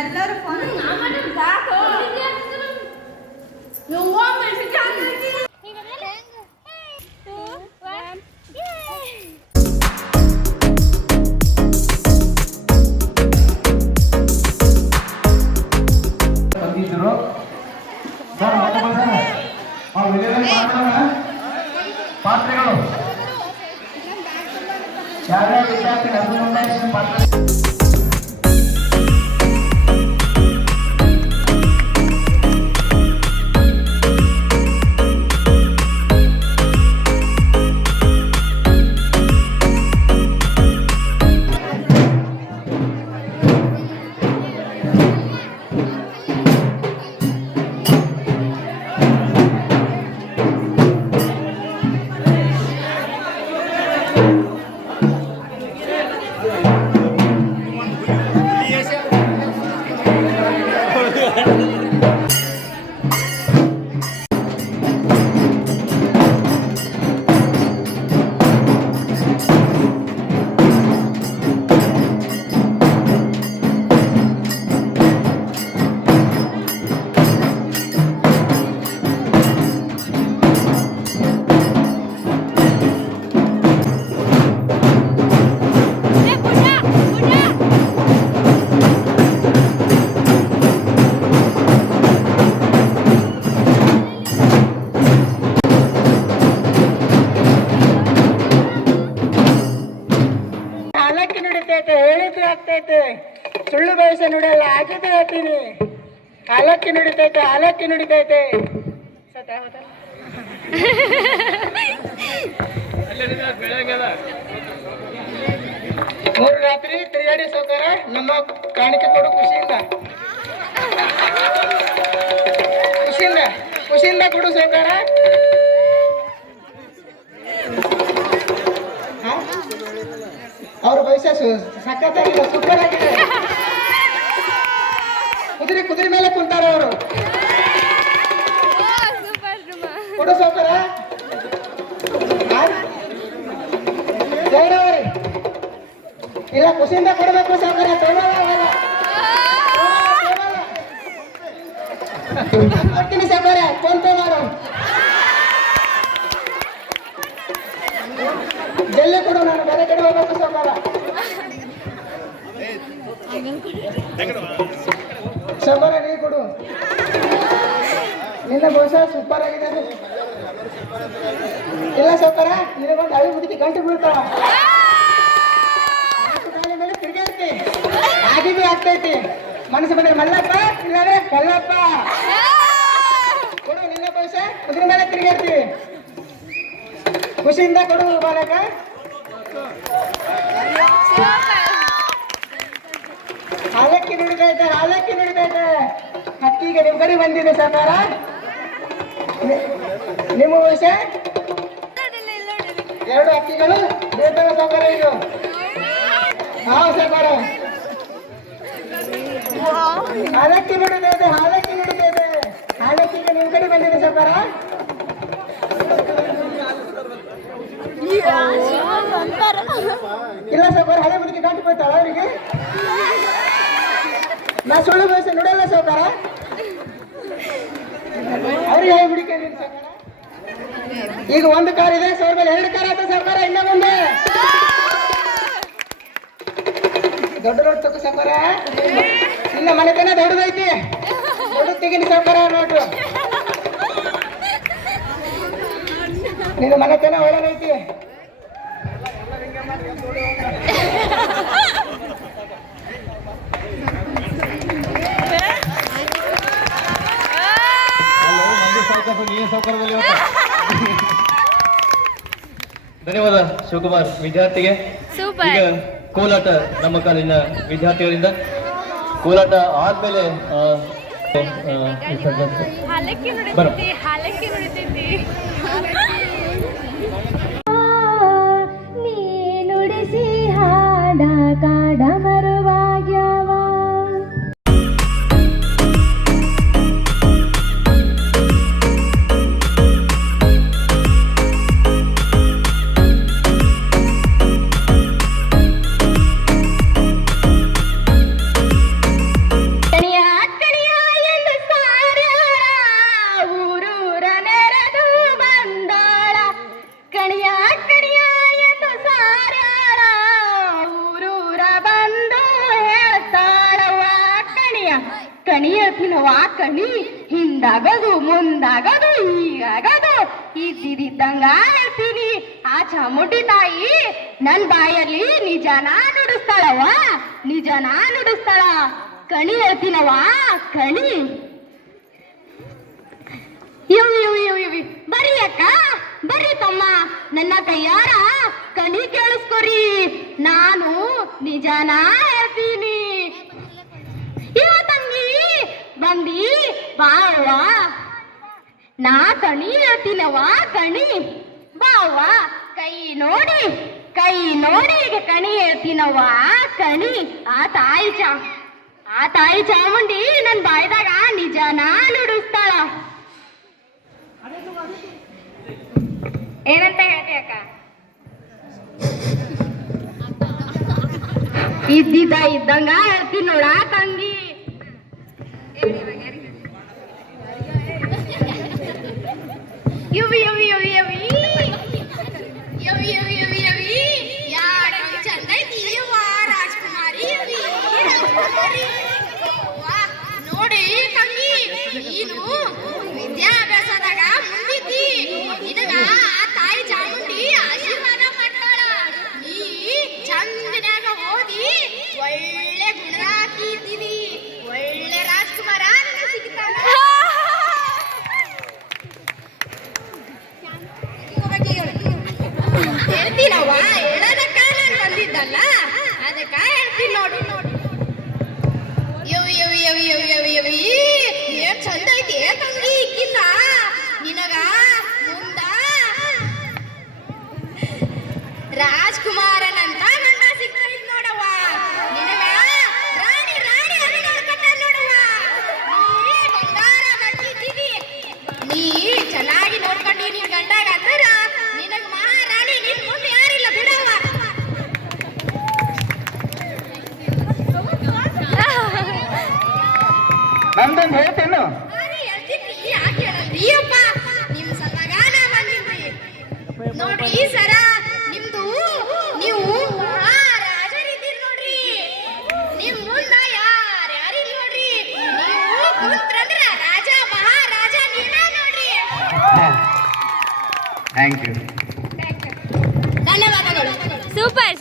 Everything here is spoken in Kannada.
ಎಲ್ಲರೂ ಫೋನ್ ಪಾತ್ರೆಗಳು ಯಾವ್ಯಾವ ವಿದ್ಯಾರ್ಥಿ ಪಾತ್ರೆ ಸುಳ್ಳು ಭವಿಷ್ಯ ನುಡಿಯಲ್ಲ ಆಗಿದ್ದು ಹೇಳ್ತೀನಿ. ಹಾಲಕ್ಕಿ ನುಡಿತೈತೆ ಹಾಲಕ್ಕಿ ನುಡಿತೈತೆ. ಮೂರು ರಾತ್ರಿ ತಿರುಗಾಡಿ ಸೌಕರ ನಮ್ಮ ಕಾಣಿಕೆ ಕೊಡು ಖುಷಿಯಿಂದ ಖುಷಿಯಿಂದ ಖುಷಿಯಿಂದ ಕೊಡು ಸೌಕರ. ಅವ್ರ ಭವಿಷ್ಯ ಸಖತ್ತಾಗಿದೆ, ಸೂಪರ್ ಆಗಿದೆ. ಕುದುರೆ ಮೇಲೆ ಕುಂತಾರ ಅವರು. ಕೊಡು ಸೌಕರ ಇಲ್ಲ, ಖುಷಿಯಿಂದ ಕೊಡಬೇಕು ಸೌಕರ್ಯ. ಕೊಡ್ತೀನಿ ಸೌಕರ್ಯ, ಫೋನ್ ಪೇ ಮಾಡು. ಜಲ್ದಿ ಕೊಡು, ನಾನು ಬೇರೆ ಕಡೆ ಹೋಗ್ಬೇಕು ಸೌಕರ್ಯ. ಸೌಕರ್ಯ ನೀ ಕೊಡು. ನಿನ್ನ ಭವಿಷ್ಯ ಸೂಪರ್ ಆಗಿದೆ. ಇಲ್ಲ ಸೌಕರ್ಯ, ನಿನಗೊಂದು ಹಳಿ ಮುದುಕಿ ಗಂಟು ಬೀಳ್ತಾವ. ಮೇಲೆ ತಿರ್ಗಾಡ್ತಿ ಆಗಿದ್ದು ಆಗ್ತೈತಿ. ಮನಸ್ಸು ಬಂದ್ರೆ ಮಲ್ಲಪ್ಪ, ಇಲ್ಲಾಂದ್ರೆ ಕಲ್ಲಪ್ಪ. ಕೊಡು ನಿನ್ನ ಭವಿಷ್ಯ, ಕುದುರೆ ಮೇಲೆ ತಿರ್ಗಾಡ್ತಿ. ಖುಷಿಯಿಂದ ಕೊಡು ಬಾಲಕ. ಹಾಲಕ್ಕಿ ನುಡಿದೈತೆ ಹಾಲಕ್ಕಿ ನುಡಿದೈತೆ. ಹಕ್ಕಿಗೆ ನಿಮ್ಮ ಕಡೆ ಬಂದಿದೆ ಸರ್ಕಾರ. ನಿಮ್ಮ ಭವಿಷ್ಯ ಎರಡು ಹಕ್ಕಿಗಳು ಬೇತಾವ ಸರ್ಕಾರ. ಇದು ಹಾ ಸರ್ಕಾರ. ಹಾಲಕ್ಕಿ ನುಡಿದೈತೆ ಹಾಲಕ್ಕಿ ನುಡಿದೈತೆ. ಹಾಲಕ್ಕಿಗೆ ನಿಮ್ಮ ಕಡೆ ಬಂದಿದೆ ಸರ್ಕಾರ. ಇಲ್ಲ ಸೌಕರ್ಯ, ಹಳೆ ಮುದುಕಿ ಗಂಟು ಬೀಳ್ತಾಳ ಅವರಿಗೆ. ನಾ ಸುಳ್ಳು ಬಯಸ ನೋಡಲ್ಲ ಸೌಕರ. ಅವ್ರಿಗೆ ಹಳೆ ಮುದುಕಿ ಸೌಕರ. ಈಗ ಒಂದು ಕಾರ್ ಇದೆ, ಸಾವಿರ ಮೇಲೆ ಎರಡು ಕಾರ್ ಆಯ್ತು ಸೌಕರ. ಇನ್ನ ಮುಂದೆ ದೊಡ್ಡ ರೋಡ್ ತಗೋ ಸೌಕರ. ಇನ್ನ ಮನೆತನ ದೊಡ್ಡದೈತಿ, ದೊಡ್ಡ ತೆಗಿನಿ ಸೌಕರ. ನೋಡ್ರು ನಿನ್ನ ಮನೆತನ ಒಳಗೈತಿ. ಧನ್ಯವಾದ ಶಿವಕುಮಾರ್ ವಿದ್ಯಾರ್ಥಿಗೆ. ಈಗ ಕೋಲಾಟ ನಮ್ಮ ಕಾಲಿನ ವಿದ್ಯಾರ್ಥಿಗಳಿಂದ. ಕೋಲಾಟ ಆದ್ಮೇಲೆ ನುಡಿಸಿ ಹಾಡ ಕಾಡ ಮರುವಾಗ್ಯವ. ಕಣಿ ಹಿಂದಾಗದು ಮುಂದಾಗದು ಹೀಗಾಗದು ಇದ್ದಿದ್ದಂಗ ಹೇಳ್ತೀನಿ ಆ ಚಾಮುಂಡಿ ತಾಯಿ ನನ್ ಬಾಯಲ್ಲಿ ನಿಜಾನ ನುಡಿಸ್ತಾಳವ್ವ ನಿಜಾನ ನುಡಿಸ್ತಾಳ ಕಣಿ ಹೇಳ್ತೀನವ್ವ ಕಣಿ ಇವಿ ಬರ್ರಿ ಅಕ್ಕ ಬರ್ರಿ ತಮ್ಮ ನನ್ನ ಕೈಯಾರ ಕಣಿ ಕೇಳಿಸ್ಕೊರಿ ನಾನು ನಿಜಾನ ಹೇಳ್ತೀನಿ ಇವ ತಂಗಿ ಬಂದಿ ಬಾವ್ವ ನಾ ಕಣಿ ಹೇಳ್ತೀನವ್ವ ಕಣಿ ಬಾವ್ವ ಕೈ ನೋಡಿ ಈಗ ಕಣಿ ಹೇಳ್ತೀನವ್ವ ಕಣಿ ಆ ತಾಯಿ ಚಾಮುಂಡಿ ನನ್ ಬಾಯ್ದಾಗ ನಿಜಾನ ನುಡಿಸ್ತಾಳ ಏನಂತ ಹೇಳ್ತಿ ಅಕ್ಕ ಇದ್ದಂಗ ಹೇಳ್ತೀನಿ ನೋಡ ತಂಗಿ ಯವಿ ಯವಿ ಯವಿ ಯವಿ ಯವಿ ಯವಿ ಯವಿ ಯವಿ ಯಾರ ಚಂದ ಐತಿ ರಾಜ್ಕುಮಾರಿ ಯವಿ ರಾಜ್ಕುಮಾರಿ ನೋಡಿ ತಂಗಿ ನೀನು ವಿದ್ಯಾಭ್ಯಾಸದಾಗ ಮುಂದಿದ್ದಿ ನಿನಗ ಆ ತಾಯಿ ಚಾಮುಂಡಿ ಆಶೀರ್ವಾದ ಮಾಡ್ತಾಳ ನೀ ಚಂದನ್ಯಾಗ ಓದಿ ಒಳ್ಳೆ ಗುಣರಾಕಿದ್ದೀನಿ ಒಳ್ಳೆ ರಾಜ್ಕುಮಾರ ಸಿಗ್ತಾನ ಹೇಳ್ತೀನವ್ವ ಹೇಳೋದಕ್ಕ ನಾನು ಬಂದಿದ್ದಲ್ಲ ಅದಕ್ಕ ಹೇಳ್ತೀನಿ ನೋಡಿ ಯವಿ ಯವಿ ಯವಿ ಯವಿ ಯವಿ ಯವಿ ಏನ್ ಚಂದ ಐತಿ ತಂಗಿ ಇಕ್ಕಿಂದ ನಿನಗ ಮುಂದ ರಾಜ್ಕುಮಾರನಂತ ಗಂಡ ಸಿಗ್ತೈತಿ ನೋಡವ್ವ ನಿನಗ ರಾಣಿ ರಾಣಿ ಅದು ನೋಡ್ಕೊಂಡ ನೋಡವ್ವ ನೀ ಬಂಗಾರ ಗಟ್ಟಿದ್ದೀವಿ ನೀ ಚೆನ್ನಾಗಿ ನೋಡ್ಕೊಂಡಿ ನಿನ್ ಗಂಡಾಗ ಅಂದ್ರ ನಿನಗ ಮಹಾರಾಣಿ ನಿನ್ ಮುಂದೆ ಯಾರಿಲ್ಲ ಬಿಡವ್ವ ನಮ್ದೊಂದು ಹೇಳ್ತೇನು ನಿಮ್ ಸಲಗ ನಾ ಬಂದಿನ್ರಿ ನೋಡ್ರಿ ಸರ ನಿಮ್ದು ನೀವು ರಾಜರಿದ್ದೀರಿ ನೋಡ್ರಿ ನಿಮ್ ಮುಂದ ಯಾರಿಲ್ಲ ನೋಡ್ರಿ ನೀವು ಕುಂತ್ರಂದ್ರ ರಾಜ ಮಹಾರಾಜ ನೀನ ನೋಡ್ರಿ ಥ್ಯಾಂಕ್ ಯು ಧನ್ಯವಾದಗಳು ಸೂಪರ್